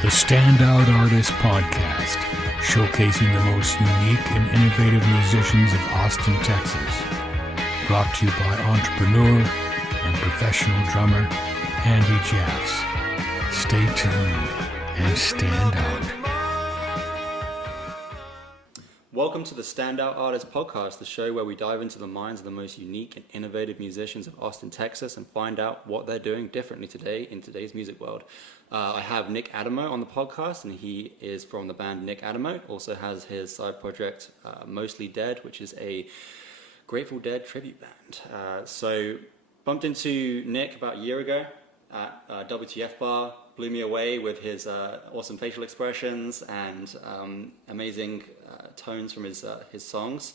The Standout Artist Podcast, showcasing the most unique and innovative musicians of Austin, Texas. Brought to you by entrepreneur and professional drummer Andy Jaffs. Stay tuned and stand out. Welcome to the Standout Artist Podcast, the show where we dive into the minds of the most unique and innovative musicians of Austin, Texas, and find out what they're doing differently today in today's music world. I have Nick Adamo on the podcast, and he is from the band Nick Adamo. Also has his side project, Mostly Dead, which is a Grateful Dead tribute band. So bumped into Nick about a year ago at WTF Bar. Blew me away with his awesome facial expressions and amazing tones from his songs.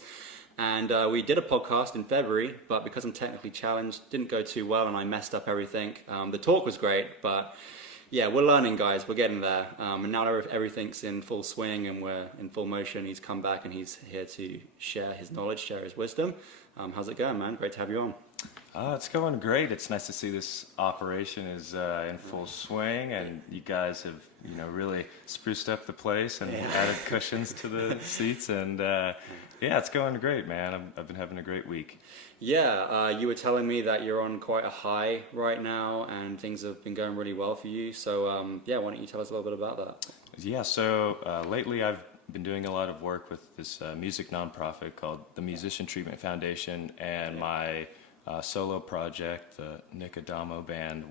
And we did a podcast in February, but because I'm technically challenged, didn't go too well, and I messed up everything. The talk was great, but yeah, we're learning, guys. We're getting there. And now everything's in full swing and we're in full motion. He's come back and he's here to share his knowledge, share his wisdom. How's it going, man? Great to have you on. It's going great. It's nice to see this operation is in full swing, and you guys have, really spruced up the place and added cushions to the seats, and it's going great, man. I've been having a great week. Yeah, you were telling me that you're on quite a high right now, and things have been going really well for you. So, why don't you tell us a little bit about that? Yeah, so lately I've been doing a lot of work with this music nonprofit called the Musician Treatment Foundation, and my solo project, the Nick Adamo Band,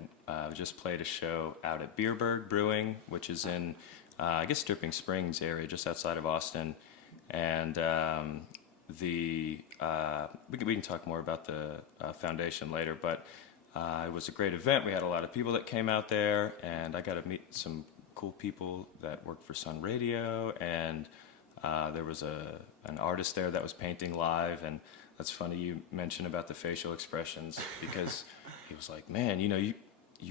just played a show out at Beerberg Brewing, which is in, Dripping Springs area, just outside of Austin. And we can talk more about the foundation later, but it was a great event. We had a lot of people that came out there, and I got to meet some cool people that worked for Sun Radio, and there was an artist there that was painting live, and that's funny you mentioned about the facial expressions, because he was like, man, you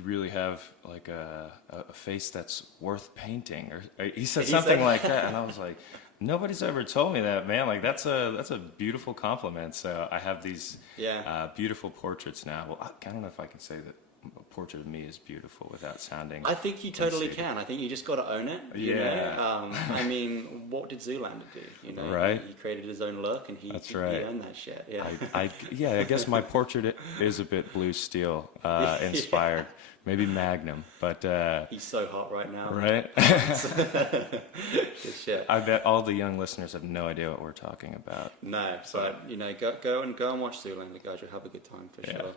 really have like a face that's worth painting, or he said something like that, and I was like, nobody's ever told me that, man. Like that's a beautiful compliment. So I have these beautiful portraits now. Well, I don't know if I can say that a portrait of me is beautiful without sounding. I think you totally can. I think you just got to own it. You know? What did Zoolander do? Right. He created his own look, and he owned that shit. Yeah. I guess my portrait is a bit Blue Steel inspired. Maybe Magnum, but he's so hot right now. Right? Good shit. I bet all the young listeners have no idea what we're talking about. No, but go and watch Zoolander, guys. You'll have a good time for sure.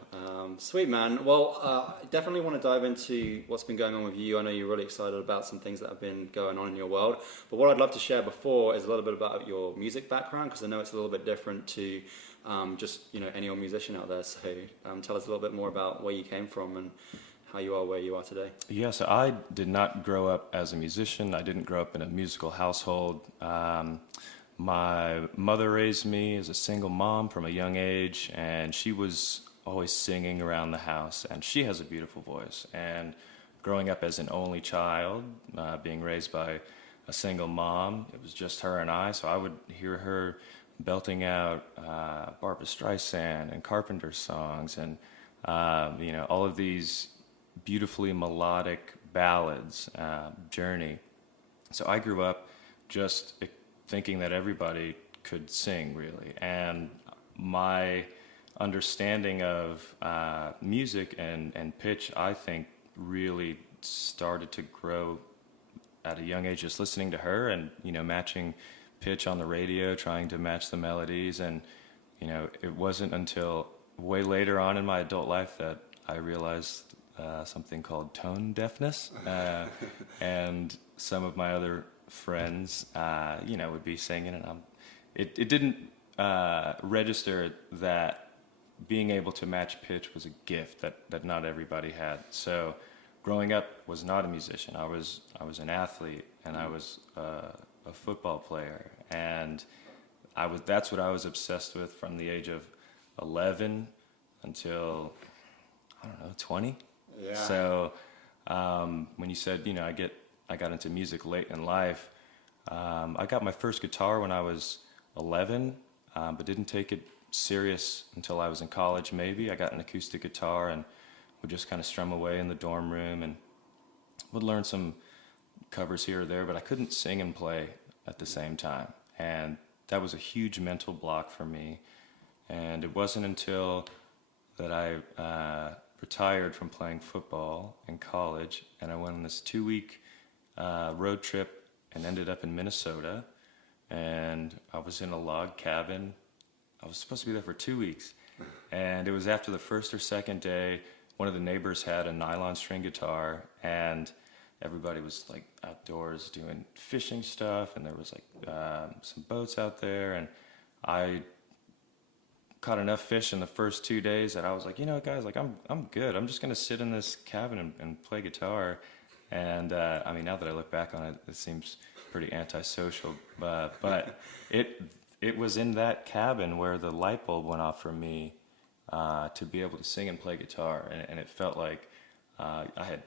Sweet, man. Well, definitely want to dive into what's been going on with you. I know you're really excited about some things that have been going on in your world. But what I'd love to share before is a little bit about your music background, because I know it's a little bit different to just any old musician out there. So tell us a little bit more about where you came from and how you are where you are today. Yeah, so I did not grow up as a musician. I didn't grow up in a musical household. My mother raised me as a single mom from a young age, and she was always singing around the house, and she has a beautiful voice. And growing up as an only child, being raised by a single mom, it was just her and I, so I would hear her belting out Barbra Streisand and Carpenter songs, and all of these beautifully melodic ballads, Journey. So I grew up just thinking that everybody could sing, really. And my understanding of music and pitch, I think, really started to grow at a young age, just listening to her and, matching pitch on the radio, trying to match the melodies. And, it wasn't until way later on in my adult life that I realized something called tone deafness, and some of my other friends, would be singing, and it didn't register that being able to match pitch was a gift that not everybody had. So, growing up was not a musician. I was an athlete, and I was a football player, and that's what I was obsessed with from the age of 11 until 20. Yeah. So when you said, I got into music late in life, I got my first guitar when I was 11, but didn't take it serious until I was in college, maybe. I got an acoustic guitar and would just kind of strum away in the dorm room and would learn some covers here or there, but I couldn't sing and play at the same time. And that was a huge mental block for me. And it wasn't until that I retired from playing football in college, and I went on this 2-week road trip and ended up in Minnesota. And I was in a log cabin. I was supposed to be there for 2 weeks. And it was after the first or second day, one of the neighbors had a nylon string guitar, and everybody was like outdoors doing fishing stuff, and there was like some boats out there, and I caught enough fish in the first 2 days that I was like, you know, guys, like I'm good. I'm just gonna sit in this cabin and play guitar. And I mean, now that I look back on it, it seems pretty antisocial, but it was in that cabin where the light bulb went off for me to be able to sing and play guitar, and it felt like I had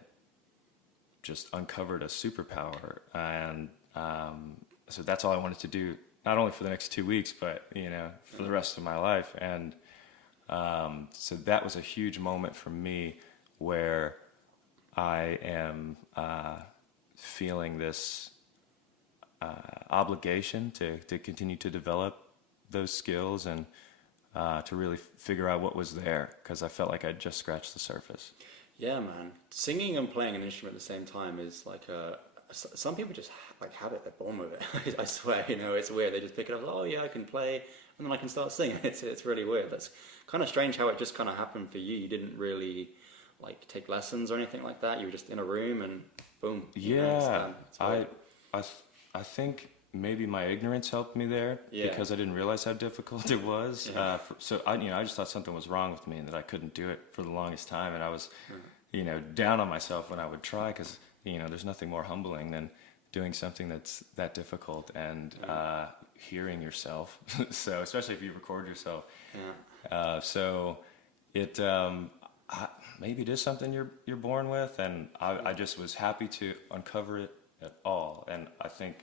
just uncovered a superpower, and so that's all I wanted to do, not only for the next 2 weeks, but you know, for the rest of my life. And so that was a huge moment for me where I am feeling this obligation to continue to develop those skills and to really figure out what was there, because I felt like I'd just scratched the surface. Yeah, man. Singing and playing an instrument at the same time is like some people just like have it. They're born with it. I swear, you know, it's weird. They just pick it up. Oh yeah, I can play, and then I can start singing. It's really weird. That's kind of strange how it just kind of happened for you. You didn't really like take lessons or anything like that. You were just in a room and boom. Yeah, I think maybe my ignorance helped me there, because I didn't realize how difficult it was. Yeah. So I just thought something was wrong with me and that I couldn't do it for the longest time, and I was, down on myself when I would try, because there's nothing more humbling than doing something that's that difficult and hearing yourself. So especially if you record yourself. Yeah. So it maybe it is something you're born with, and I just was happy to uncover it at all. And I think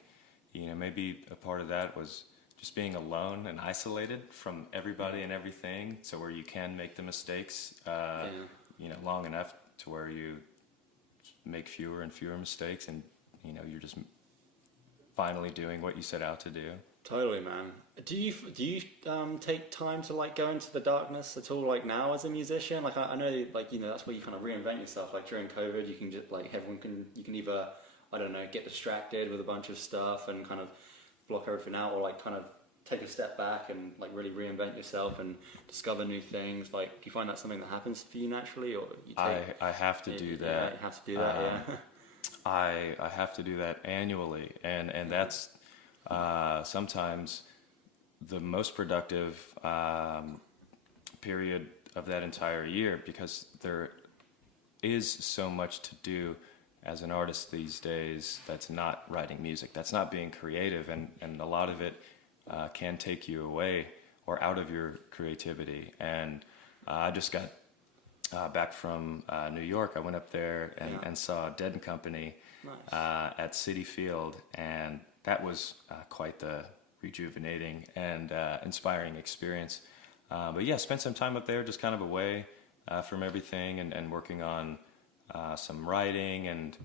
maybe a part of that was just being alone and isolated from everybody and everything, so where you can make the mistakes long enough to where you make fewer and fewer mistakes, and you're just finally doing what you set out to do. Totally, man. Do you take time to like go into the darkness at all, like now as a musician? Like I know, like that's where you kind of reinvent yourself. Like during COVID, you can just like you can either, I don't know, get distracted with a bunch of stuff and kind of block everything out, or like kind of take a step back and like really reinvent yourself and discover new things. Like, do you find that something that happens for you naturally, or you take, I have to do that. Yeah, you have to do that. Yeah. I have to do that annually, and that's sometimes the most productive period of that entire year, because there is so much to do as an artist these days that's not writing music, that's not being creative, and a lot of it can take you away or out of your creativity. And I just got back from New York. I went up there and saw Dead and Company. Nice. At Citi Field, and that was quite the rejuvenating and inspiring experience. But yeah, spent some time up there just kind of away from everything, and working on some writing and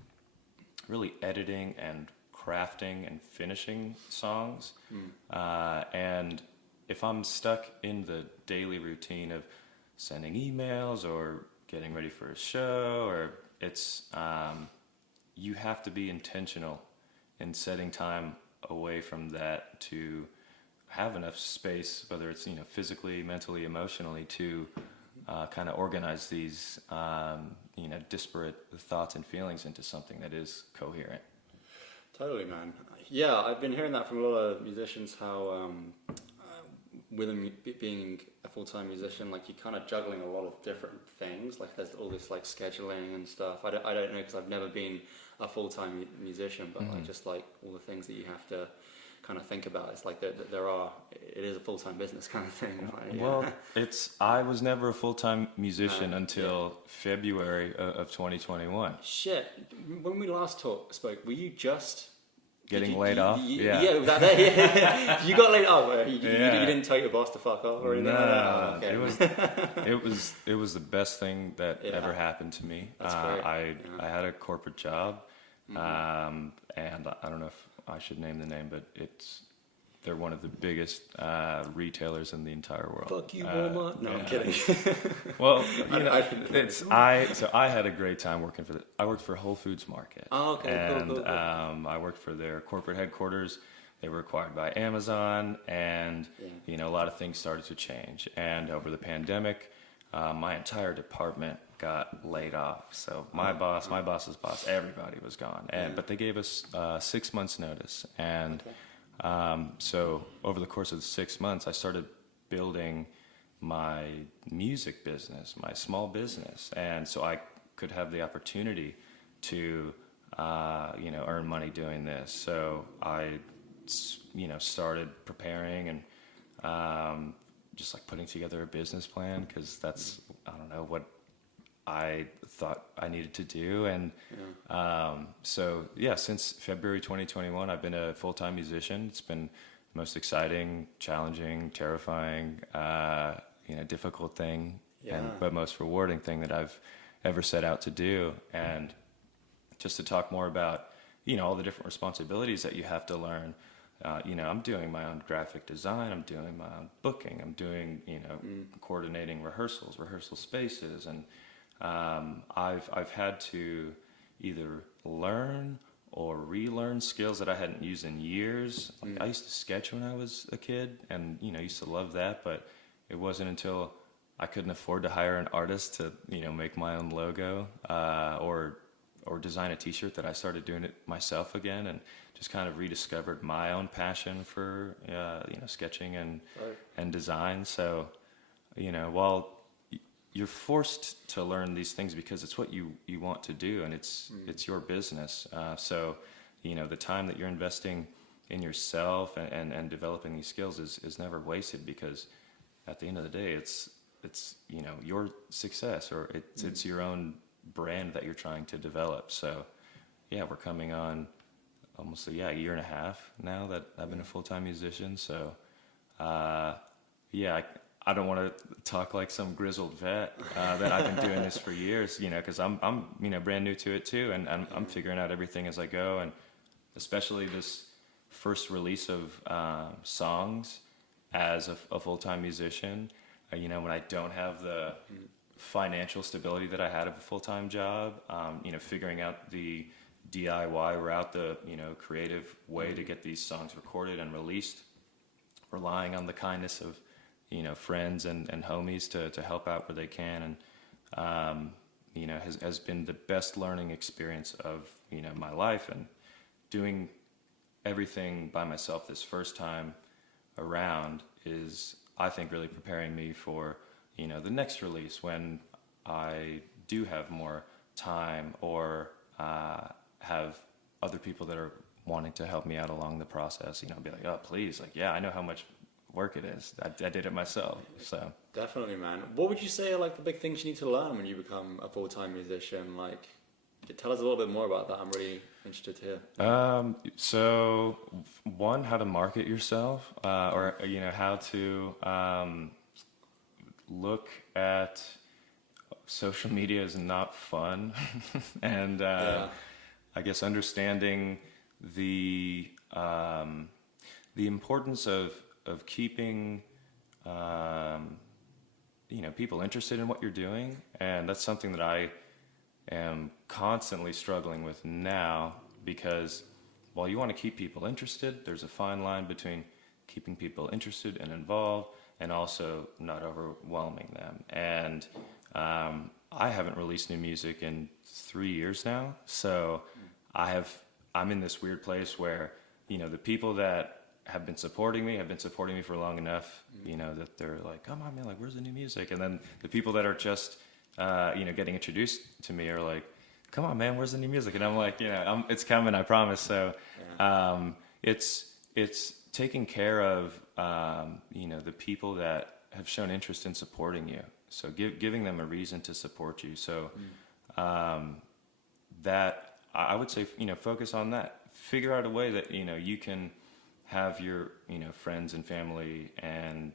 really editing and crafting and finishing songs. And if I'm stuck in the daily routine of sending emails or getting ready for a show, or it's you have to be intentional in setting time away from that to have enough space, whether it's physically, mentally, emotionally, to kind of organize these disparate thoughts and feelings into something that is coherent. Totally, man. Yeah, I've been hearing that from a lot of musicians, how with being a full-time musician, like you're kind of juggling a lot of different things. Like there's all this like scheduling and stuff. I don't know, because I've never been a full-time musician, but like just like all the things that you have to kind of think about. It's like it is a full-time business kind of thing. Like, yeah. Well, I was never a full-time musician until February of 2021. Shit, when we last spoke, were you just getting laid off? Yeah, yeah. You got laid off. You didn't tell your boss to fuck off or anything like that? Oh, okay. It was the best thing that ever happened to me. That's great. I had a corporate job, And I don't know if I should name the name, but they're one of the biggest retailers in the entire world. Fuck you, Walmart. No, yeah. I'm kidding. Well, I had a great time working I worked for Whole Foods Market. Oh, okay, and, cool. I worked for their corporate headquarters. They were acquired by Amazon, and a lot of things started to change. And over the pandemic, my entire department got laid off. So my boss's boss, everybody was gone. But they gave us 6 months notice. And so over the course of the 6 months, I started building my music business, my small business. And so I could have the opportunity to, earn money doing this. So I, started preparing and just like putting together a business plan, because that's, I don't know, what I thought I needed to do. And since February 2021, I've been a full-time musician. It's been the most exciting, challenging, terrifying, difficult thing, but most rewarding thing that I've ever set out to do. And just to talk more about, all the different responsibilities that you have to learn. I'm doing my own graphic design. I'm doing my own booking. I'm doing, coordinating rehearsal spaces, and I've had to either learn or relearn skills that I hadn't used in years. Like I used to sketch when I was a kid, and used to love that. But it wasn't until I couldn't afford to hire an artist to make my own logo or design a T-shirt that I started doing it myself again, and just kind of rediscovered my own passion for sketching and design. So while you're forced to learn these things because it's what you want to do, and it's your business. So the time that you're investing in yourself and developing these skills is never wasted, because at the end of the day, it's your success, or it's your own brand that you're trying to develop. So we're coming on almost a year and a half now that I've been a full-time musician. So I don't want to talk like some grizzled vet that I've been doing this for years, because I'm brand new to it too, and I'm figuring out everything as I go. And especially this first release of songs as a full-time musician, when I don't have the financial stability that I had of a full-time job, figuring out the DIY route, the creative way to get these songs recorded and released, relying on the kindness of friends and homies to help out where they can, and has been the best learning experience of my life. And doing everything by myself this first time around is, I think, really preparing me for the next release, when I do have more time, or have other people that are wanting to help me out along the process. Be like, oh, please, I know how much work it is. I did it myself. So definitely, man. What would you say are like the big things you need to learn when you become a full-time musician? Like, tell us a little bit more about that. I'm really interested to hear. So one, how to market yourself, or how to look at social media is not fun. And I guess understanding the importance of keeping people interested in what you're doing. And that's something that I am constantly struggling with now, because while you want to keep people interested, there's a fine line between keeping people interested and involved, and also not overwhelming them. And I haven't released new music in 3 years now, so I'm in this weird place where the people that have been supporting me for long enough, that they're like, come on, man, like, where's the new music? And then the people that are just getting introduced to me are like, come on, man, where's the new music? And I'm like, it's coming, I promise. So it's taking care of the people that have shown interest in supporting you. So giving them a reason to support you. So that, I would say, focus on that. Figure out a way that you can have your friends and family and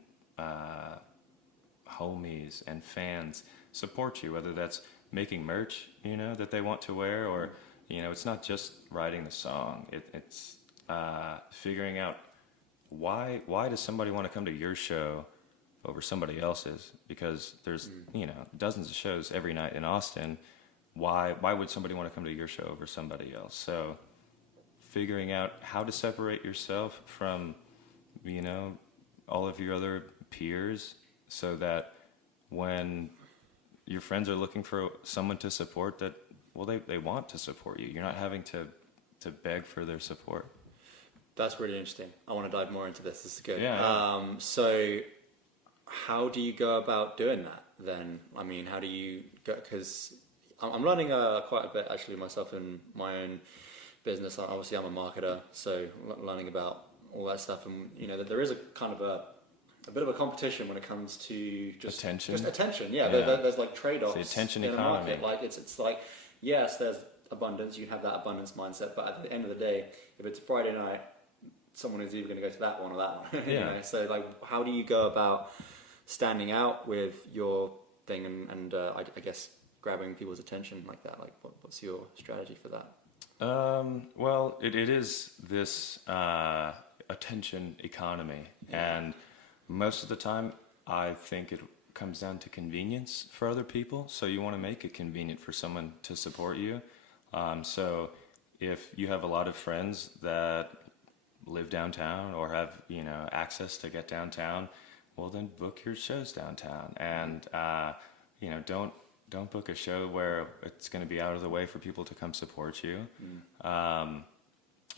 homies and fans support you, whether that's making merch that they want to wear, or it's not just writing the song. It's figuring out why does somebody want to come to your show over somebody else's? Because there's dozens of shows every night in Austin. Why would somebody want to come to your show over somebody else? So figuring out how to separate yourself from all of your other peers, so that when your friends are looking for someone to support, that they want to support you. You're not having to beg for their support. That's really interesting. I want to dive more into this. This is good. Yeah. So how do you go about doing that then? I mean, how do you go? Because I'm learning quite a bit actually myself in my own business. Obviously, I'm a marketer, so learning about all that stuff, and there is a kind of a bit of a competition when it comes to just attention. Yeah. There's like trade-offs. It's the attention in economy. A market. Like it's like, yes, there's abundance. You can have that abundance mindset, but at the end of the day, if it's Friday night, someone is either going to go to that one or that one. Yeah. So like, how do you go about standing out with your thing and I guess grabbing people's attention like that? Like, what's your strategy for that? Well, it is this attention economy, and most of the time, I think it comes down to convenience for other people. So you want to make it convenient for someone to support you. So if you have a lot of friends that live downtown or have access to get downtown, well then book your shows downtown, and don't book a show where it's going to be out of the way for people to come support you.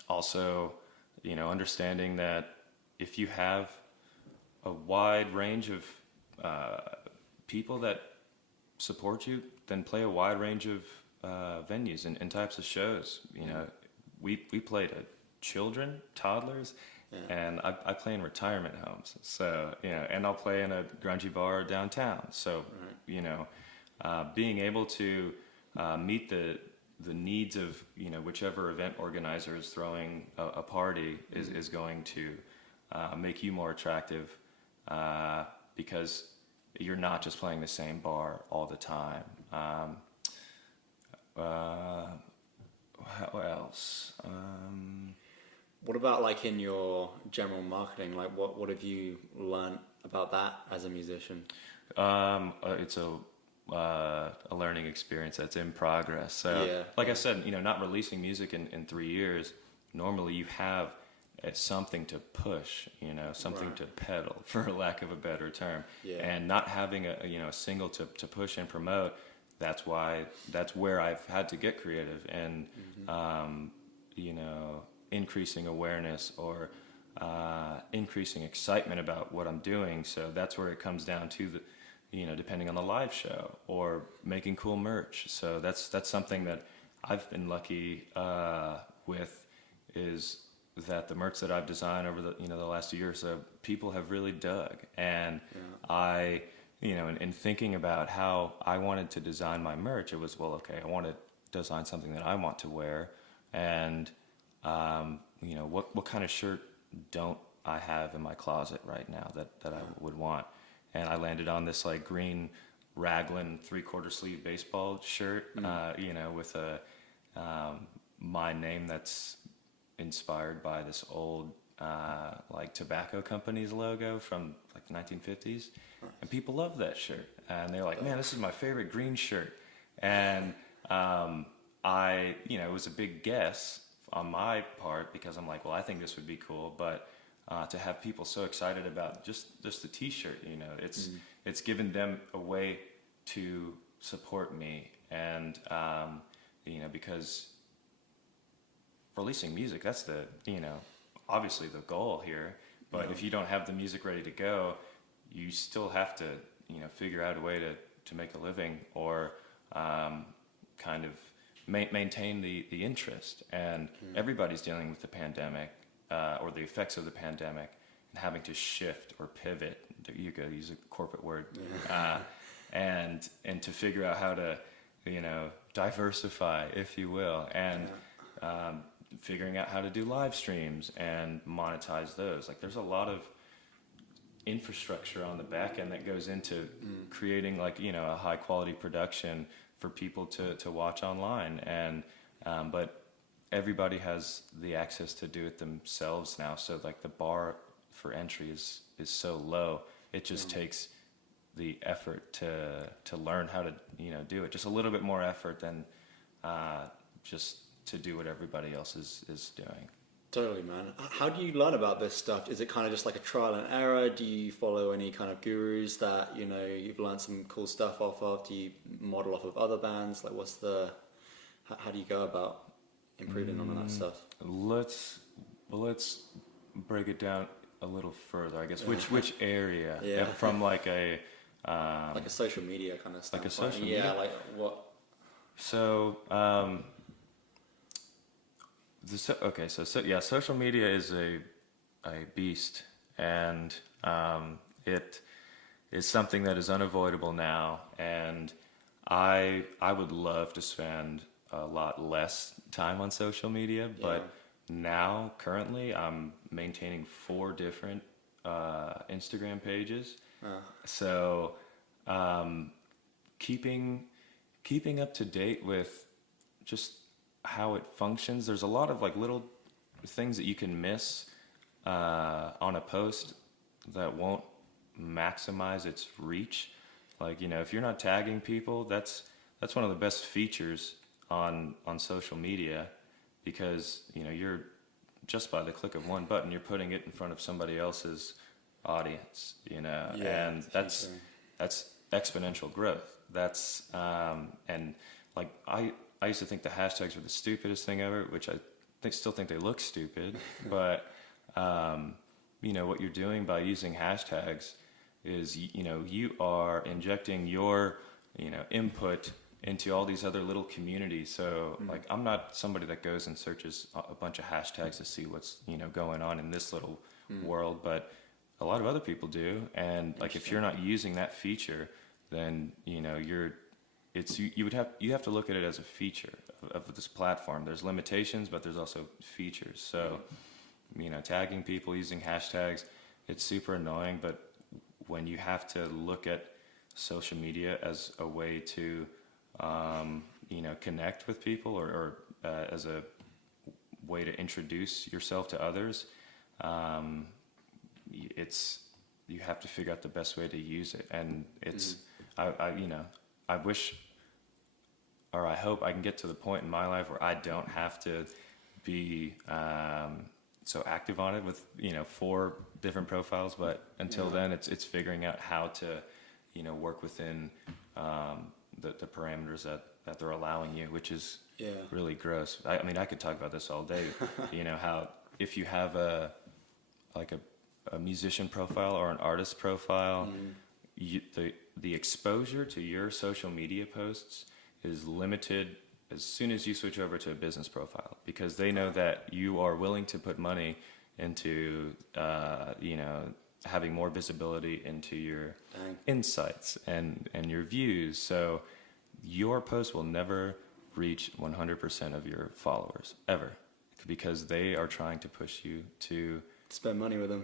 Also, understanding that if you have a wide range of people that support you, then play a wide range of venues and types of shows. We play to children, toddlers, and I play in retirement homes. So and I'll play in a grungy bar downtown. So being able to meet the needs of whichever event organizer is throwing a party is going to make you more attractive, because you're not just playing the same bar all the time. How else? What about like in your general marketing? Like what have you learned about that as a musician? It's a learning experience that's in progress. So, I said, not releasing music in 3 years, normally you have something to push, something to pedal, for lack of a better term. And not having a single to push and promote, that's where I've had to get creative and, increasing awareness or increasing excitement about what I'm doing. So that's where it comes down to depending on the live show or making cool merch. So that's something that I've been lucky with, is that the merch that I've designed over the last year or so, people have really dug. And I, in thinking about how I wanted to design my merch, it was, I want to design something that I want to wear, and what kind of shirt don't I have in my closet right now that I would want. And I landed on this like green raglan 3/4 sleeve baseball shirt, with my name that's inspired by this old like tobacco company's logo from like the 1950s. And people love that shirt, and they're like, man, this is my favorite green shirt. And it was a big guess on my part, because I'm like, I think this would be cool, but to have people so excited about just the t-shirt, it's given them a way to support me. And because releasing music, that's the obviously the goal here, but if you don't have the music ready to go, you still have to figure out a way to make a living, or kind of maintain the interest. And everybody's dealing with the pandemic, or the effects of the pandemic, and having to shift or pivot. You go use a corporate word, and to figure out how to diversify, if you will, and figuring out how to do live streams and monetize those. Like, there's a lot of infrastructure on the back end that goes into creating a high quality production for people to watch online. And But everybody has the access to do it themselves now. So like the bar for entry is so low. It just takes the effort to learn how to do it. Just a little bit more effort than just to do what everybody else is doing. Totally, man. How do you learn about this stuff? Is it kind of just like a trial and error? Do you follow any kind of gurus that you've learned some cool stuff off of? Do you model off of other bands? Like, how do you go about improving on that stuff? Let's break it down a little further. I guess which area? Yeah. From like a social media kind of stuff. Like a social media? Yeah, like what? So social media is a beast, and it is something that is unavoidable now, and I would love to spend a lot less time on social media, but now currently I'm maintaining 4 different Instagram pages. So keeping up to date with just how it functions. There's a lot of like little things that you can miss on a post that won't maximize its reach. Like, if you're not tagging people, that's one of the best features on social media, because you're just by the click of one button, you're putting it in front of somebody else's audience, and that's exponential growth. That's and like I used to think the hashtags were the stupidest thing ever, which I still think they look stupid, but what you're doing by using hashtags is you are injecting your input into all these other little communities. So like, I'm not somebody that goes and searches a bunch of hashtags to see what's going on in this little world, but a lot of other people do. And like, if you're not using that feature, then you have to look at it as a feature of this platform. There's limitations, but there's also features. So tagging people, using hashtags, it's super annoying, but when you have to look at social media as a way to connect with people, or as a way to introduce yourself to others, you have to figure out the best way to use it. And it's I wish, or I hope I can get to the point in my life where I don't have to be so active on it with 4 different profiles. But until then, it's figuring out how to work within the parameters that they're allowing you, which is really gross. I mean, I could talk about this all day. How if you have a musician profile or an artist profile, the exposure to your social media posts is limited as soon as you switch over to a business profile, because they know that you are willing to put money into having more visibility into your insights and your views. So your post will never reach 100% of your followers ever, because they are trying to push you to spend money with them,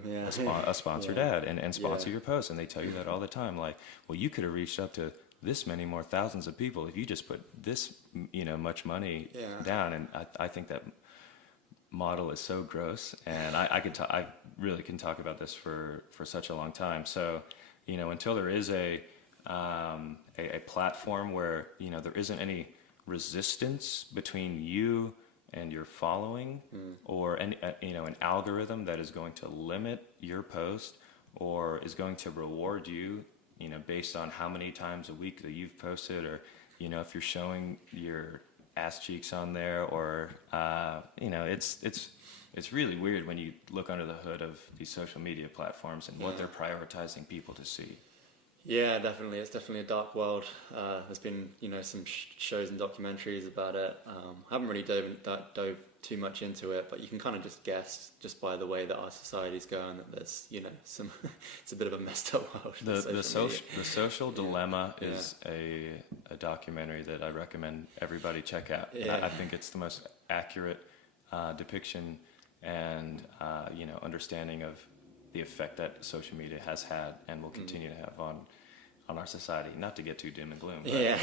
a sponsored ad and sponsor your post. And they tell you that all the time, like, well, you could have reached up to this many more thousands of people if you just put this much money down. And I think that model is so gross, and I really can talk about this for such a long time. So until there is a platform where there isn't any resistance between you and your following, or an algorithm that is going to limit your post or is going to reward you based on how many times a week that you've posted, or if you're showing your ass cheeks on there, or it's really weird when you look under the hood of these social media platforms and what they're prioritizing people to see. Yeah, definitely. It's definitely a dark world. There's been, some shows and documentaries about it. I haven't really dove too much into it, but you can kind of just guess, just by the way that our society's going, that there's, some. It's a bit of a messed up world. The Social Dilemma is a documentary that I recommend everybody check out. Yeah. I think it's the most accurate depiction and understanding of the effect that social media has had and will continue to have on our society. Not to get too doom and gloom. But, Yeah.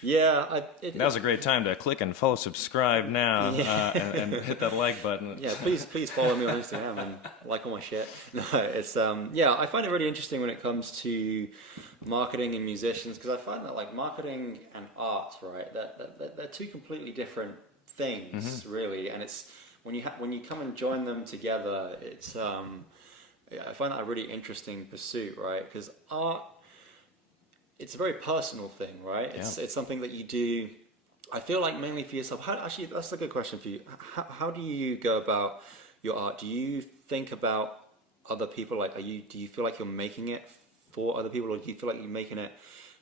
Yeah. Now's a great time to click and follow, subscribe now, and hit that like button. Yeah, please follow me on Instagram and like all my shit. No, it's yeah, I find it really interesting when it comes to marketing and musicians, because I find that like marketing and art, right, they're two completely different things, really, and it's when you come and join them together, it's I find that a really interesting pursuit, right? Because art, it's a very personal thing, right? It's something that you do. I feel like mainly for yourself. Actually, that's a good question for you. How do you go about your art? Do you think about other people? Like, do you feel like you're making it for other people, or do you feel like you're making it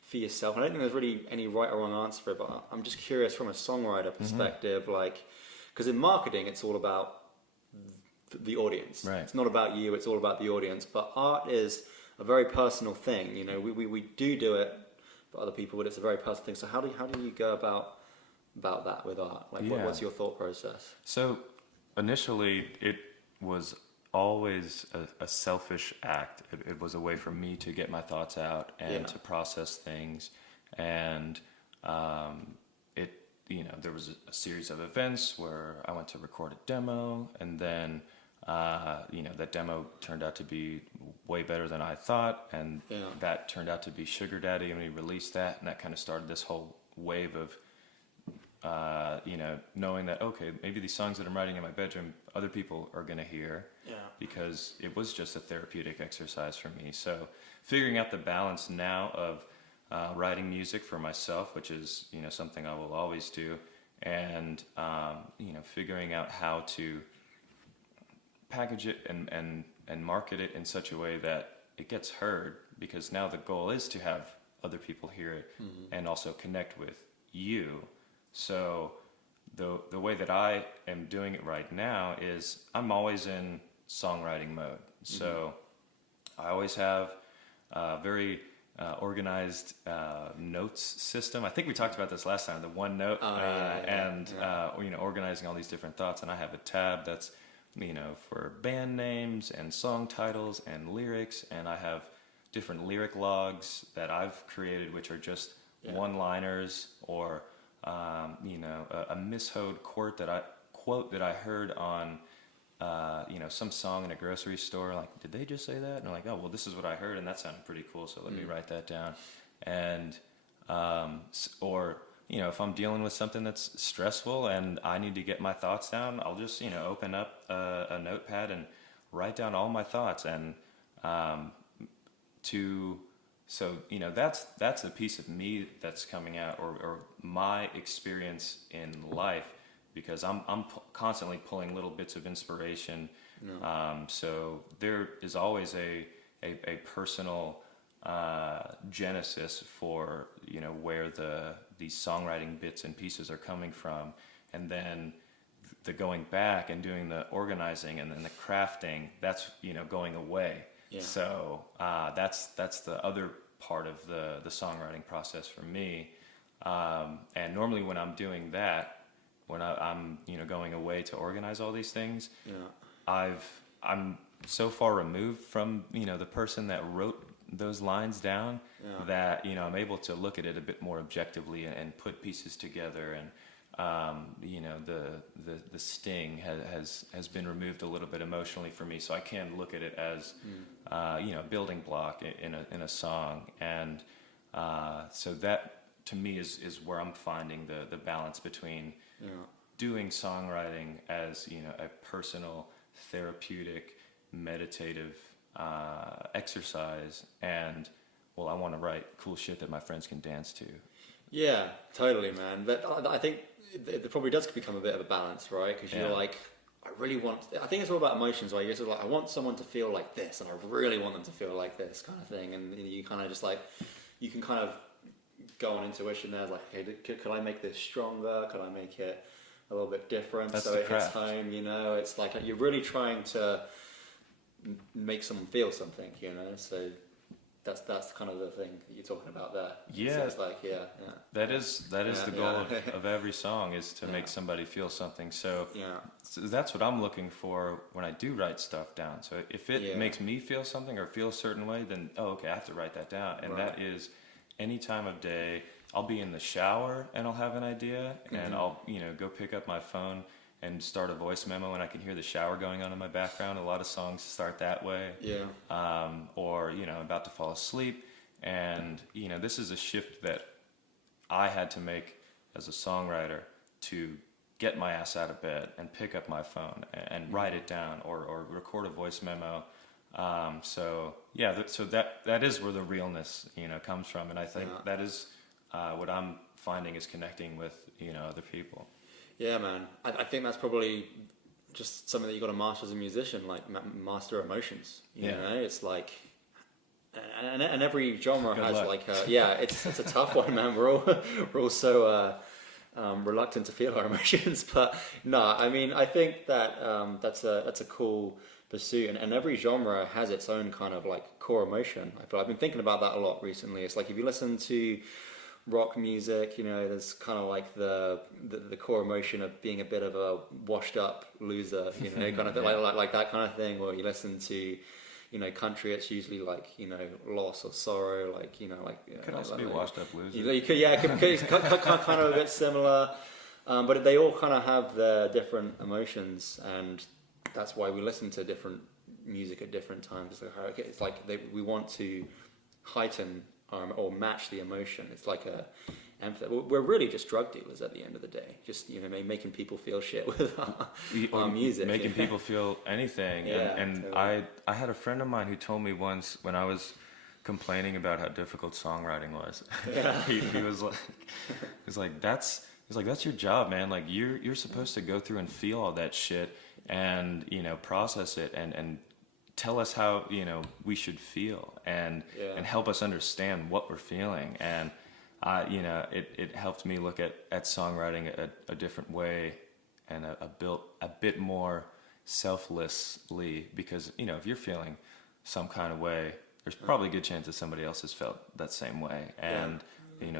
for yourself? And I don't think there's really any right or wrong answer for it, but I'm just curious from a songwriter perspective, like, because in marketing, it's all about the audience. Right. It's not about you, it's all about the audience. But art is a very personal thing. You know, we do it for other people, but it's a very personal thing. So how do you go about that with art? Like, what's your thought process? So initially, it was always a selfish act. It was a way for me to get my thoughts out and to process things. And there was a series of events where I went to record a demo, and then that demo turned out to be way better than I thought, and that turned out to be Sugar Daddy, and we released that, and that kind of started this whole wave of knowing that, okay, maybe these songs that I'm writing in my bedroom, other people are going to hear, because it was just a therapeutic exercise for me. So figuring out the balance now of writing music for myself, which is, something I will always do, and, figuring out how to package it and market it in such a way that it gets heard, because now the goal is to have other people hear it and also connect with you. So the way that I am doing it right now is I'm always in songwriting mode. So I always have a very organized notes system. I think we talked about this last time, the OneNote, organizing all these different thoughts. And I have a tab that's, for band names and song titles and lyrics. And I have different lyric logs that I've created, which are just one-liners or a misheard quote that I heard on some song in a grocery store. Like, did they just say that? And I'm like, oh, well, this is what I heard, and that sounded pretty cool, so let me write that down. And if I'm dealing with something that's stressful and I need to get my thoughts down, I'll just open up a notepad and write down all my thoughts. And that's a piece of me that's coming out, or my experience in life, because I'm constantly pulling little bits of inspiration. So there is always a personal genesis for where these songwriting bits and pieces are coming from, and then the going back and doing the organizing and then the crafting, that's going away. So that's the other part of the songwriting process for me. And normally when I'm doing that, when I'm going away to organize all these things, I'm so far removed from the person that wrote those lines down that I'm able to look at it a bit more objectively and put pieces together, and the sting has been removed a little bit emotionally for me, so I can look at it as a building block in a song, and so that to me is where I'm finding the balance between doing songwriting as a personal, therapeutic, meditative exercise, and I want to write cool shit that my friends can dance to. Yeah, totally, man. But I think it probably does become a bit of a balance, right? Because you're like, I think it's all about emotions, right? You're sort of like, I want someone to feel like this, and I really want them to feel like this kind of thing, and you kind of just like, you can kind of go on intuition there, like, okay, could I make this stronger? Could I make it a little bit different so it hits home? It's like you're really trying to make someone feel something, so that's kind of the thing that you're talking about there. Yeah. So it's like, yeah. That is the goal of every song, is to make somebody feel something. So that's what I'm looking for when I do write stuff down. So if it makes me feel something or feel a certain way, then okay, I have to write that down. And that is any time of day. I'll be in the shower and I'll have an idea, and I'll go pick up my phone and start a voice memo, and I can hear the shower going on in my background. A lot of songs start that way. Yeah. Or about to fall asleep, and this is a shift that I had to make as a songwriter, to get my ass out of bed and pick up my phone and write it down, or record a voice memo. So that is where the realness comes from, and I think that is what I'm finding is connecting with other people. Yeah, man. I think that's probably just something that you got to master as a musician, like master emotions. You know, it's like, and every genre has like, it's a tough one, man. We're all so reluctant to feel our emotions, but no, I mean, I think that that's a cool pursuit, and every genre has its own kind of like core emotion. I've been thinking about that a lot recently. It's like if you listen to rock music, there's kind of like the core emotion of being a bit of a washed up loser, kind of like that kind of thing. Or you listen to, country, it's usually like, loss or sorrow, like, Could also be washed up loser. You could, kind of a bit similar, but they all kind of have their different emotions, and that's why we listen to different music at different times. It's like we want to heighten or match the emotion. It's like a empathy. We're really just drug dealers at the end of the day. Just making people feel shit with our music. Making people feel anything. And totally. I had a friend of mine who told me once, when I was complaining about how difficult songwriting was. he was like, that's your job, man. Like you're supposed to go through and feel all that shit and process it and tell us how we should feel and help us understand what we're feeling. And it helped me look at songwriting a different way, and a bit more selflessly, because if you're feeling some kind of way, there's probably a good chance that somebody else has felt that same way, and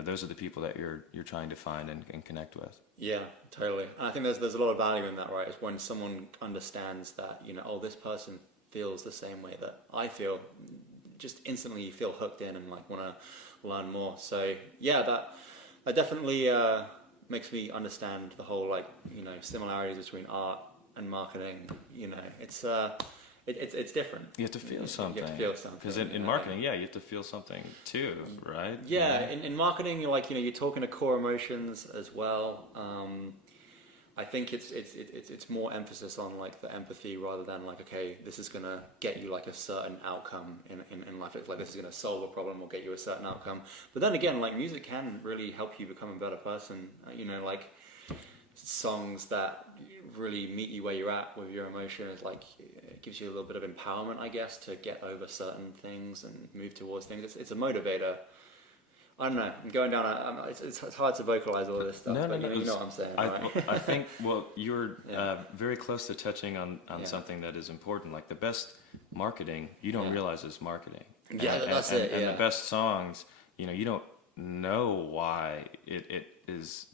those are the people that you're trying to find and connect with. Yeah, totally. And I think there's a lot of value in that, right? It's when someone understands that this person feels the same way that I feel. Just instantly you feel hooked in and like want to learn more. So that definitely makes me understand the whole similarities between art and marketing. It's different. You have to feel something. You have to feel something. Because in marketing, you have to feel something too, right? Yeah, in marketing, you're talking to core emotions as well. I think it's more emphasis on like the empathy rather than like, okay, this is gonna get you like a certain outcome in life. It's like this is gonna solve a problem or get you a certain outcome. But then again, like music can really help you become a better person. Like songs that really meet you where you're at with your emotions, like it gives you a little bit of empowerment, I guess, to get over certain things and move towards things. It's a motivator. I don't know. I'm going down. It's hard to vocalize all of this stuff. No. You know what I'm saying, right? I think. Well, you're very close to touching on something that is important. Like the best marketing, you don't realize is marketing. Yeah, that's it. And the best songs, you don't know why it is,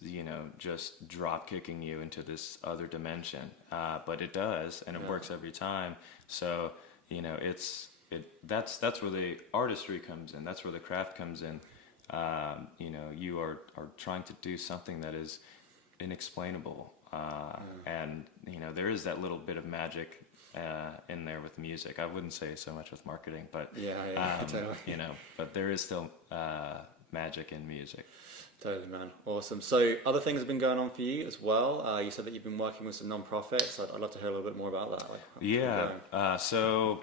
just drop kicking you into this other dimension. But it does, and it works every time. So that's where the artistry comes in. That's where the craft comes in. You are trying to do something that is inexplainable, and there is that little bit of magic in there with music. I wouldn't say so much with marketing, but totally. But there is still magic in music. Totally, man. Awesome. So other things have been going on for you as well. You said that you've been working with some non-profits. I'd love to hear a little bit more about that. So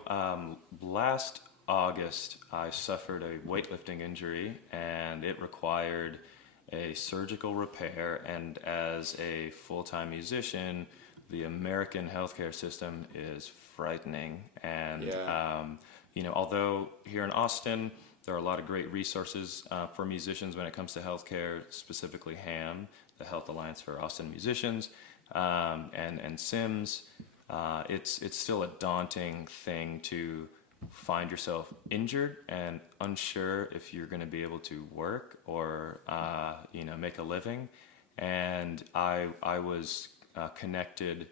last August, I suffered a weightlifting injury, and it required a surgical repair. And as a full-time musician, the American healthcare system is frightening. And although here in Austin there are a lot of great resources for musicians when it comes to healthcare, specifically HAM, the Health Alliance for Austin Musicians, and SIMS, it's still a daunting thing to find yourself injured and unsure if you're going to be able to work or make a living. And I was connected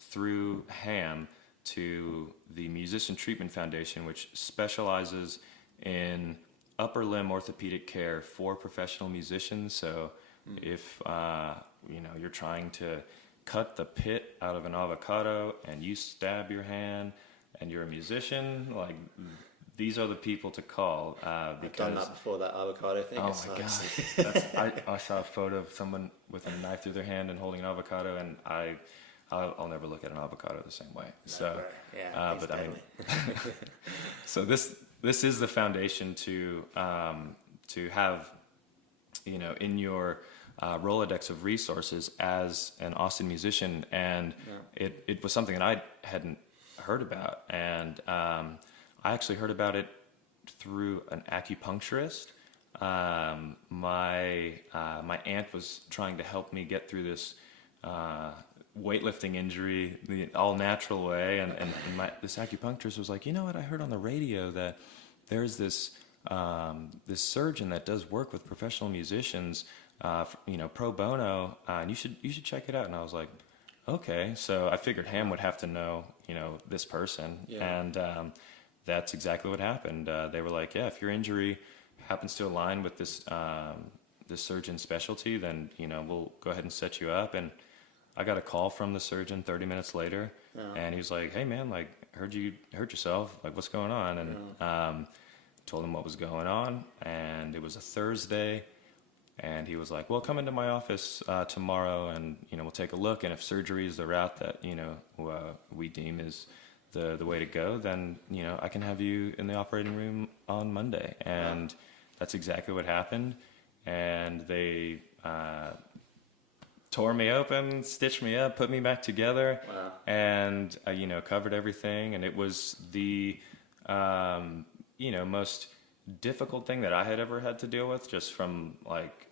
through HAM to the Musician Treatment Foundation, which specializes in upper limb orthopedic care for professional musicians. So if you're trying to cut the pit out of an avocado and you stab your hand and you're a musician, like these are the people to call. I've done that before, that avocado thing. Oh my God. I saw a photo of someone with a knife through their hand and holding an avocado, and I'll never look at an avocado the same way. So, yeah, but I mean, so this is the foundation to have, in your Rolodex of resources as an Austin musician, and it was something that I hadn't heard about, and I actually heard about it through an acupuncturist. My aunt was trying to help me get through this weightlifting injury the all natural way, and this acupuncturist was like, you know what, I heard on the radio that there's this surgeon that does work with professional musicians, pro bono, and you should check it out. And I was like, okay. So I figured Ham would have to know, this person, and that's exactly what happened. They were like, yeah, if your injury happens to align with this surgeon's specialty, then we'll go ahead and set you up. And I got a call from the surgeon 30 minutes later, and he was like, hey man, like, heard you hurt yourself, like, what's going on? And told him what was going on, and it was a Thursday, and he was like, well, come into my office tomorrow, and we'll take a look, and if surgery is the route that we deem is the way to go, then I can have you in the operating room on Monday. And that's exactly what happened. And they tore me open, stitched me up, put me back together, and covered everything. And it was the most difficult thing that I had ever had to deal with, just from like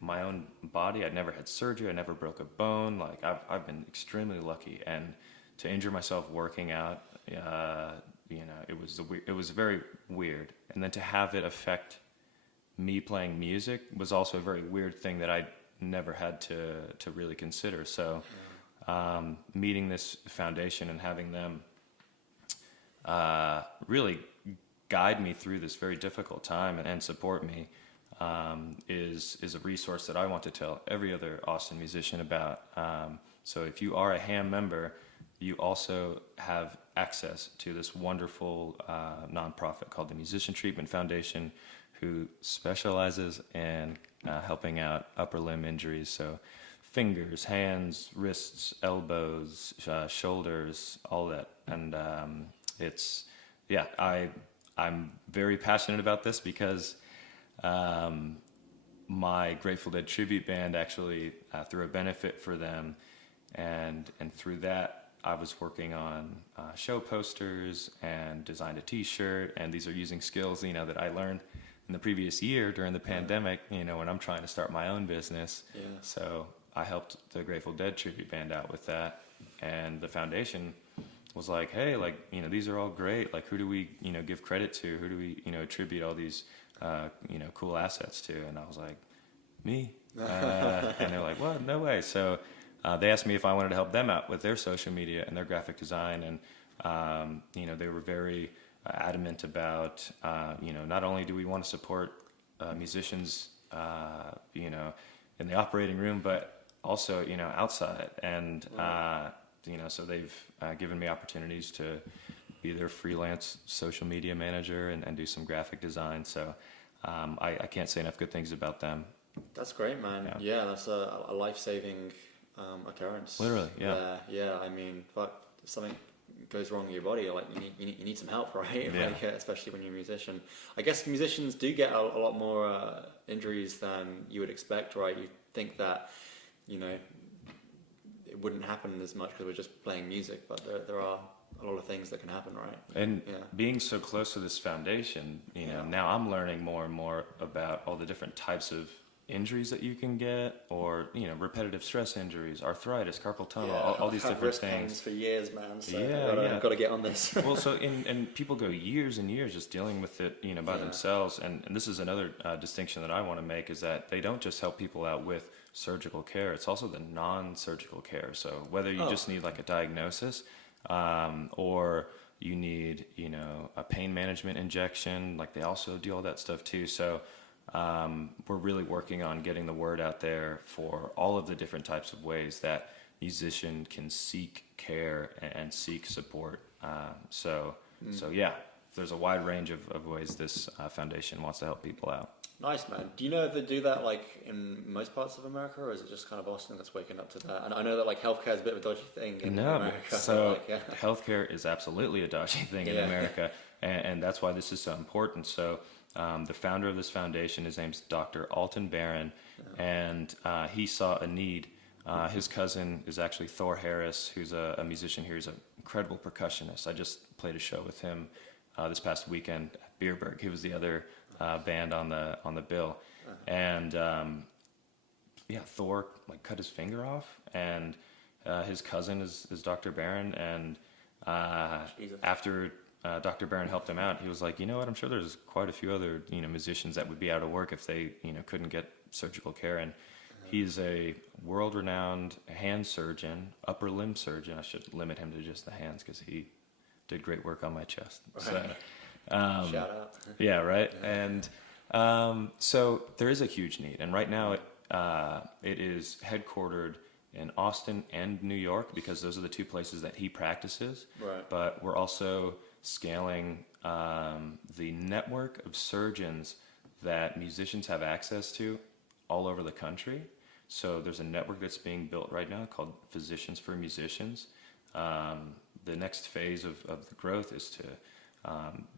my own body. I'd never had surgery. I never broke a bone. Like I've been extremely lucky, and to injure myself working out, it was very weird. And then to have it affect me playing music was also a very weird thing that I never had to really consider. So meeting this foundation and having them really guide me through this very difficult time and support me is a resource that I want to tell every other Austin musician about. So if you are a HAM member, you also have access to this wonderful nonprofit called the Musician Treatment Foundation, who specializes in helping out upper limb injuries. So fingers, hands, wrists, elbows, shoulders, all that. And I'm very passionate about this because my Grateful Dead tribute band actually threw a benefit for them, and through that I was working on show posters and designed a T-shirt, and these are using skills that I learned in the previous year during the pandemic, when I'm trying to start my own business. Yeah. So I helped the Grateful Dead tribute band out with that, and the foundation was like, hey, like, these are all great. Like, who do we, give credit to? Who do we, attribute all these, cool assets to? And I was like, me. And they're like, what? No way. So they asked me if I wanted to help them out with their social media and their graphic design. And, they were very adamant about, not only do we want to support musicians, in the operating room, but also, outside. And, so they've given me opportunities to be their freelance social media manager and do some graphic design. So I can't say enough good things about them. That's great, man. Yeah, that's a life-saving occurrence. Literally, yeah. Yeah, I mean, if something goes wrong in your body, like you need some help, right? Yeah. Like, especially when you're a musician. I guess musicians do get a lot more injuries than you would expect, right? You think that, it wouldn't happen as much because we're just playing music, but there are a lot of things that can happen, right? And being so close to this foundation, now I'm learning more and more about all the different types of injuries that you can get, or repetitive stress injuries, arthritis, carpal tunnel, Yeah, all these I've had different wrist things. pains for years, man. So Yeah, I've got to get on this. Well, so and people go years and years just dealing with it, by themselves. And this is another distinction that I want to make, is that they don't just help people out with surgical care. It's also the non-surgical care. So whether you just need like a diagnosis, or you need, a pain management injection, like they also do all that stuff too. So we're really working on getting the word out there for all of the different types of ways that musician can seek care and seek support. So yeah, there's a wide range of ways this foundation wants to help people out. Nice, man. Do you know if they do that like in most parts of America, or is it just kind of Austin that's waking up to that? And I know that like healthcare is a bit of a dodgy thing in America. So healthcare is absolutely a dodgy thing in America, and that's why this is so important. So the founder of this foundation, his name's Dr. Alton Barron, and he saw a need. His cousin is actually Thor Harris, who's a musician here. He's an incredible percussionist. I just played a show with him this past weekend at Beerberg. He was the other band on the bill, and Thor like cut his finger off, and his cousin is Dr. Barron, and after Dr. Barron helped him out, he was like, you know what, I'm sure there's quite a few other musicians that would be out of work if they couldn't get surgical care, and he's a world-renowned hand surgeon, upper limb surgeon. I should limit him to just the hands because he did great work on my chest. So, shout out. Yeah, right. And so there is a huge need, and right now it is headquartered in Austin and New York, because those are the two places that he practices. Right. But we're also scaling the network of surgeons that musicians have access to all over the country. So there's a network that's being built right now called Physicians for Musicians. The next phase of the growth is to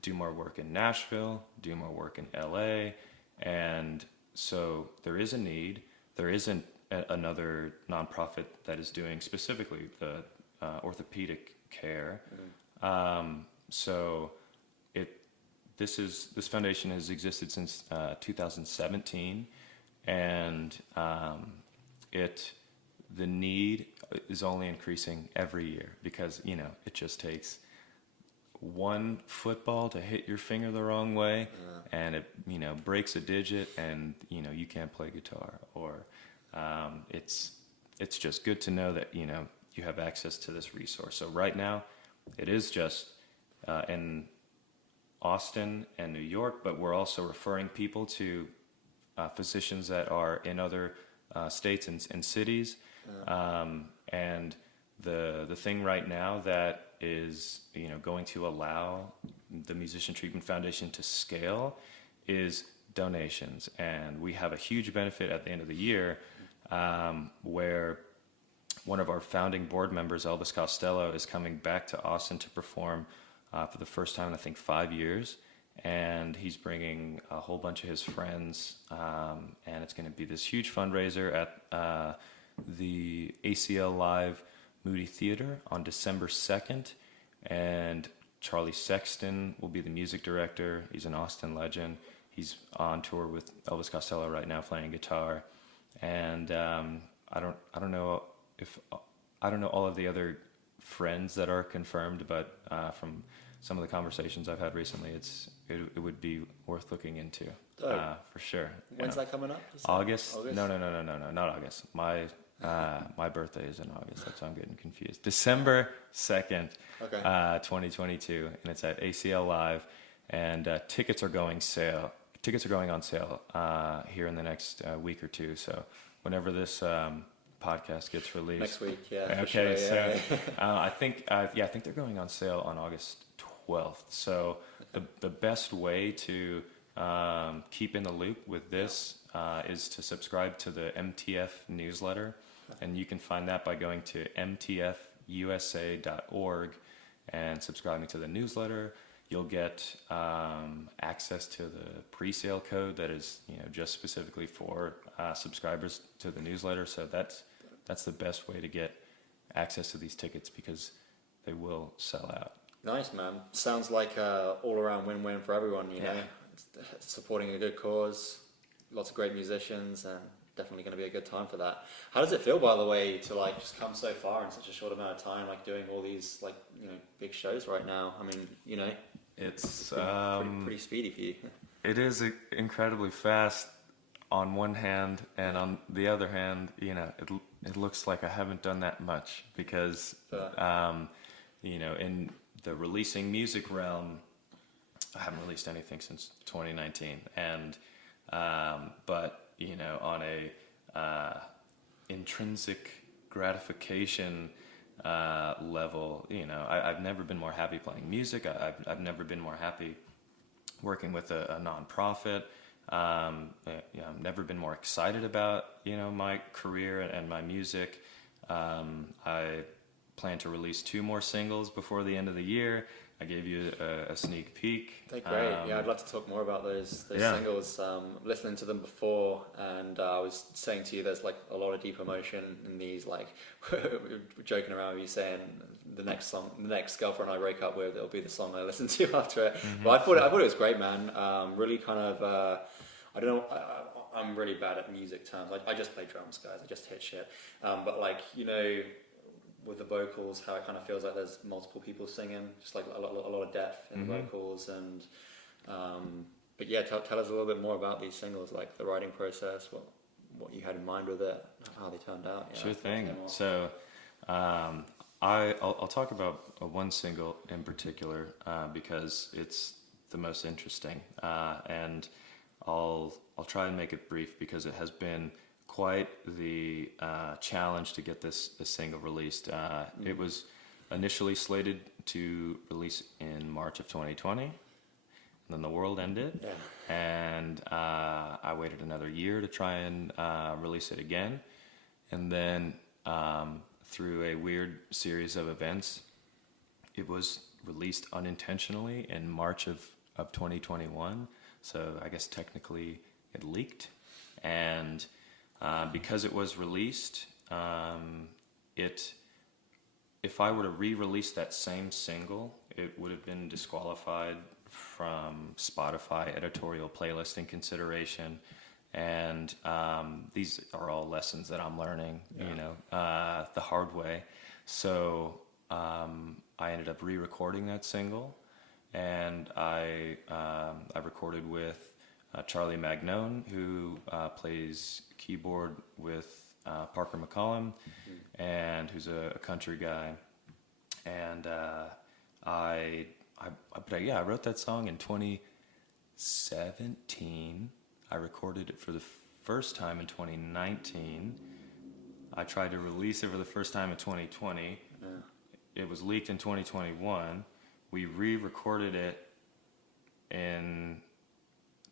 do more work in Nashville, do more work in LA, and so there is a need. There isn't another nonprofit that is doing specifically the orthopedic care. So this foundation has existed since 2017, and the need is only increasing every year, because it just takes one football to hit your finger the wrong way, and it breaks a digit, and you can't play guitar, or it's just good to know that you have access to this resource. So right now it is just in Austin and New York, but we're also referring people to physicians that are in other states and cities. And the thing right now that is going to allow the Musician Treatment Foundation to scale is donations. And we have a huge benefit at the end of the year, where one of our founding board members, Elvis Costello, is coming back to Austin to perform for the first time in I think 5 years. And he's bringing a whole bunch of his friends, and it's going to be this huge fundraiser at the ACL Live Moody Theater on December 2nd. And Charlie Sexton will be the music director. He's an Austin legend. He's on tour with Elvis Costello right now, playing guitar. And I don't know all of the other friends that are confirmed, but from some of the conversations I've had recently, it would be worth looking into, for sure. When's that coming up? August? No, not August. My birthday is in August. That's why I'm getting confused. December 2nd, 2022, and it's at ACL Live, and tickets are going on sale here in the next week or two. So whenever this podcast gets released next week, yeah. Okay, sure, so I think they're going on sale on August 12th. So the best way to keep in the loop with this is to subscribe to the MTF newsletter, and you can find that by going to mtfusa.org and subscribing to the newsletter. You'll get access to the pre-sale code that is just specifically for subscribers to the newsletter. So that's the best way to get access to these tickets, because they will sell out. Nice, man. Sounds like all around win-win for everyone, you know. Supporting a good cause, lots of great musicians, and definitely going to be a good time for that. How does it feel, by the way, to like just come so far in such a short amount of time, like doing all these like big shows right now? I mean, It's pretty speedy for you. It is incredibly fast on one hand, and on the other hand, it looks like I haven't done that much because, in the releasing music realm, I haven't released anything since 2019, and but on a intrinsic gratification level, I've never been more happy playing music. I've never been more happy working with a nonprofit. I've never been more excited about my career and my music. I plan to release 2 more singles before the end of the year. I gave you a sneak peek. They're great. I'd love to talk more about those singles. Listening to them before, and I was saying to you, there's like a lot of deep emotion in these. Like, we're joking around with you saying the next girlfriend I break up with, it'll be the song I listen to after it. Mm-hmm. But I thought it was great, man. Really kind of. I don't know. I'm really bad at music terms. I just play drums, guys. I just hit shit. But like with the vocals, how it kind of feels like there's multiple people singing, just like a lot of depth in the vocals, and but yeah, tell us a little bit more about these singles, like the writing process, what you had in mind with it, how they turned out. Sure thing. So I'll talk about one single in particular because it's the most interesting, and I'll try and make it brief because it has been quite the challenge to get this single released. It was initially slated to release in March of 2020, and then the world ended, and I waited another year to try and release it again, and then through a weird series of events, it was released unintentionally in March of 2021, so I guess technically it leaked, and because it was released, if I were to re-release that same single, it would have been disqualified from Spotify editorial playlisting consideration, and these are all lessons that I'm learning, the hard way. So I ended up re-recording that single, and I recorded with Charlie Magnone, who plays keyboard with Parker McCollum, and who's a country guy. And I wrote that song in 2017. I recorded it for the first time in 2019. I tried to release it for the first time in 2020. Yeah. It was leaked in 2021. We re-recorded it in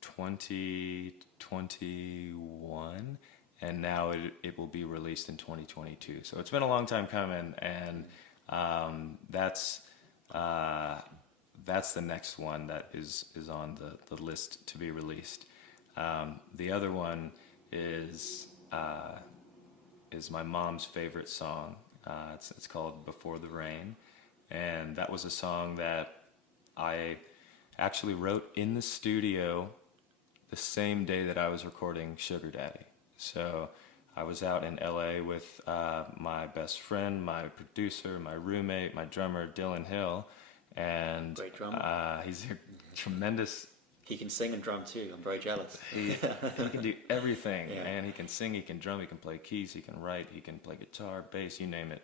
2021, and now it will be released in 2022. So it's been a long time coming, and that's the next one that is on the list to be released. The other one is my mom's favorite song. It's called "Before the Rain," and that was a song that I actually wrote in the studio the same day that I was recording Sugar Daddy. So I was out in LA with my best friend, my producer, my roommate, my drummer, Dylan Hill. And great drummer. He's a tremendous... He can sing and drum too. I'm very jealous. He can do everything, and he can sing, he can drum, he can play keys, he can write, he can play guitar, bass, you name it.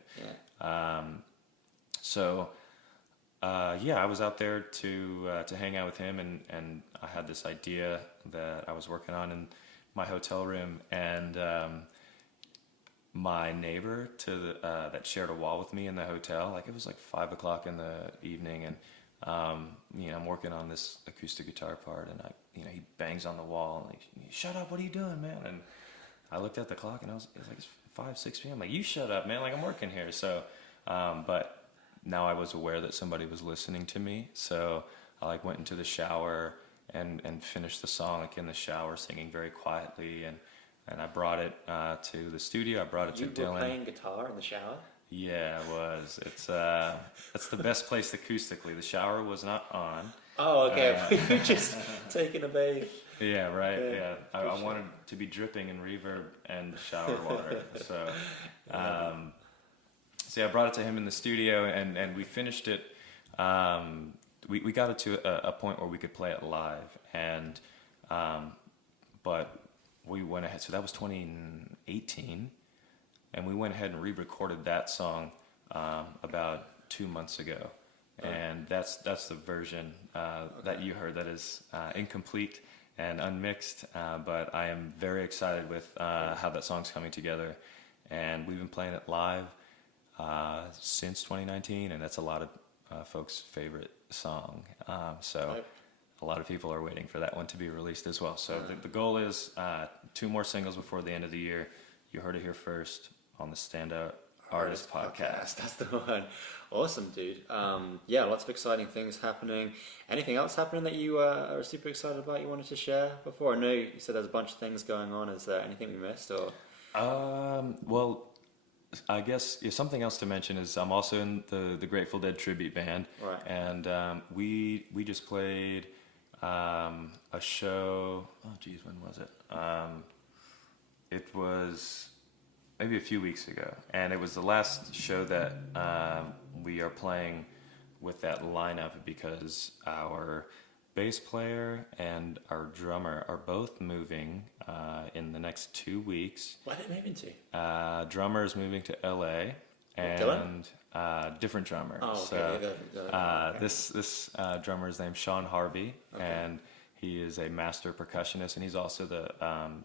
Yeah. I was out there to hang out with him, and I had this idea that I was working on in my hotel room, and my neighbor that shared a wall with me in the hotel, like it was like 5:00 in the evening, and I'm working on this acoustic guitar part, and he bangs on the wall, and shut up, what are you doing, man? And I looked at the clock, and it was like 5-6 p.m. Like, you shut up, man, like I'm working here. So, but now I was aware that somebody was listening to me, so I went into the shower and finished the song in the shower, singing very quietly, and I brought it to the studio. I brought it to Dylan. You were playing guitar in the shower? Yeah, it was. That's the best place acoustically. The shower was not on. Oh, okay. You're just taking a bath. Yeah, right. Yeah, I wanted to be dripping in reverb and shower water. So, so yeah, I brought it to him in the studio, and we finished it. We got it to a point where we could play it live, and but we went ahead. So that was 2018, and we went ahead and re-recorded that song about 2 months ago, and that's the version that you heard. That is incomplete and unmixed, but I am very excited with how that song's coming together, and we've been playing it live since 2019, and that's a lot of folks' favorite song. So a lot of people are waiting for that one to be released as well. So the goal is 2 more singles before the end of the year. You heard it here first on the Standout Artist Podcast. That's the one. Awesome, dude. Yeah, lots of exciting things happening. Anything else happening that you are super excited about you wanted to share before? I know you said there's a bunch of things going on. Is there anything we missed? Or Well, I guess something else to mention is I'm also in the Grateful Dead tribute band. Right. And we just played a show. Oh, geez, when was it? It was maybe a few weeks ago, and it was the last show that we are playing with that lineup because our bass player and our drummer are both moving in the next 2 weeks. What are they moving to? Drummer is moving to LA, and different drummer. Oh, okay. So this drummer is named Sean Harvey, and he is a master percussionist, and he's also the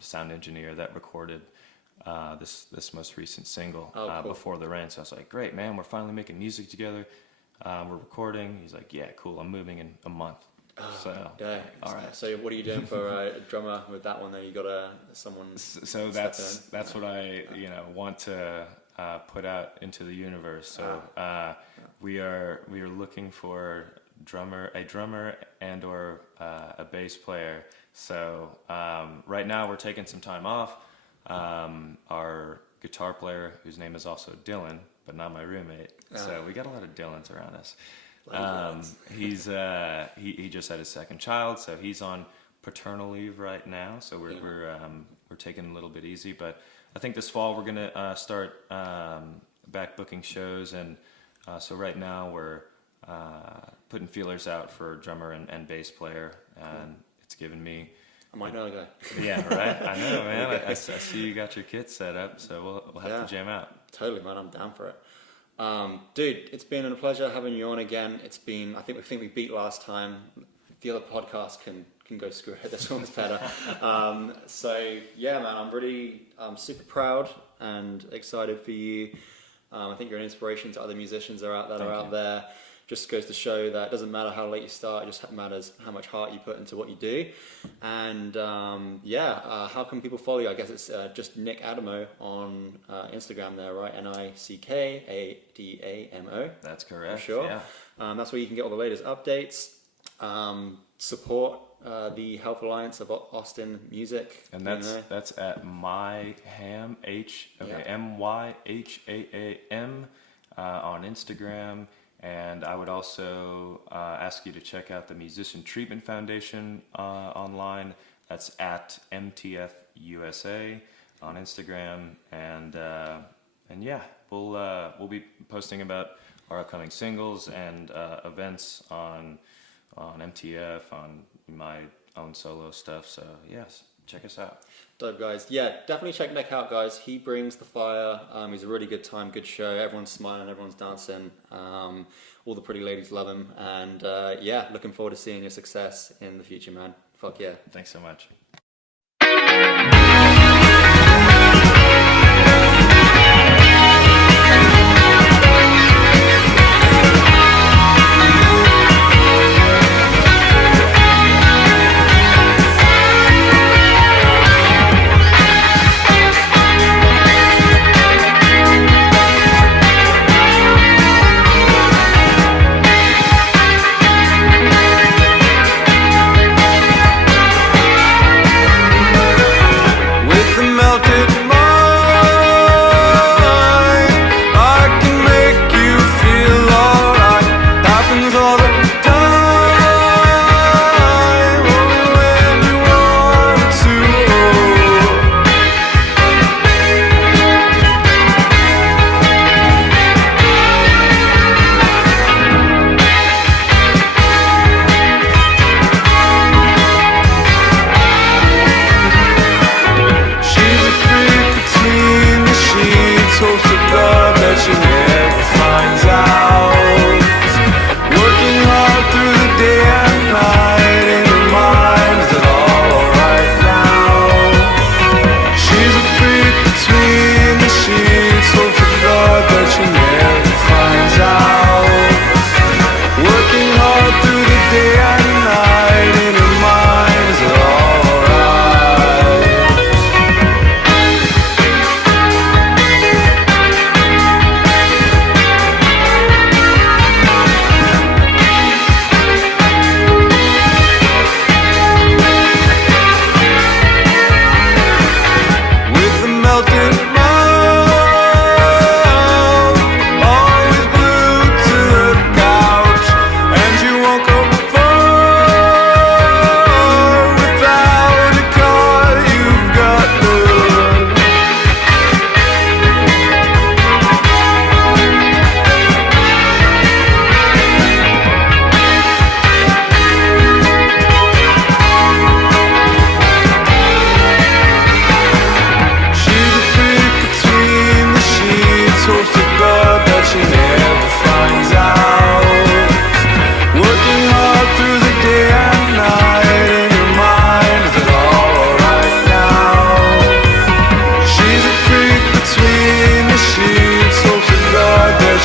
sound engineer that recorded this most recent single Before the Rain. So I was like, great, man, we're finally making music together. We're recording. He's like, yeah, cool, I'm moving in a month. All right. So what are you doing for a drummer with that one? Then you got someone. So that's what I want to put out into the universe. So we are looking for a drummer and or a bass player. So right now we're taking some time off. Our guitar player, whose name is also Dylan, but not my roommate. So we got a lot of Dylans around us. He just had his second child, so he's on paternal leave right now. So we're taking it a little bit easy, but I think this fall we're gonna start back booking shows, and so right now we're putting feelers out for drummer and bass player, and it's given me. I might know a guy. Yeah, right. I know, man. I see you got your kit set up, so we'll have to jam out. Totally, man. I'm down for it. Dude, it's been a pleasure having you on again. It's been, I think we beat last time. The other podcast can go screw it. This one's better. So yeah, man, I'm super proud and excited for you. I think you're an inspiration to other musicians that are out there. Just goes to show that it doesn't matter how late you start, it just matters how much heart you put into what you do. And how can people follow you? I guess it's just Nick Adamo on Instagram there, right? NICKADAMO. That's correct. For sure. Yeah. That's where you can get all the latest updates. Support the Health Alliance of Austin Music. And that's at MyHam, MYHAAM on Instagram. And I would also ask you to check out the Musician Treatment Foundation online. That's at MTFUSA on Instagram. And yeah, we'll be posting about our upcoming singles and events on MTF, on my own solo stuff. So yes, check us out. Dope, guys. Yeah, definitely check Nick out, guys. He brings the fire. He's a really good time, good show. Everyone's smiling, everyone's dancing. All the pretty ladies love him. And looking forward to seeing your success in the future, man. Fuck yeah. Thanks so much.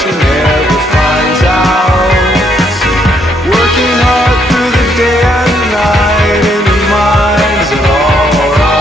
she never finds out. Working hard through the day and night, in her mind's it all right.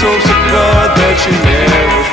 Hopes to God that you never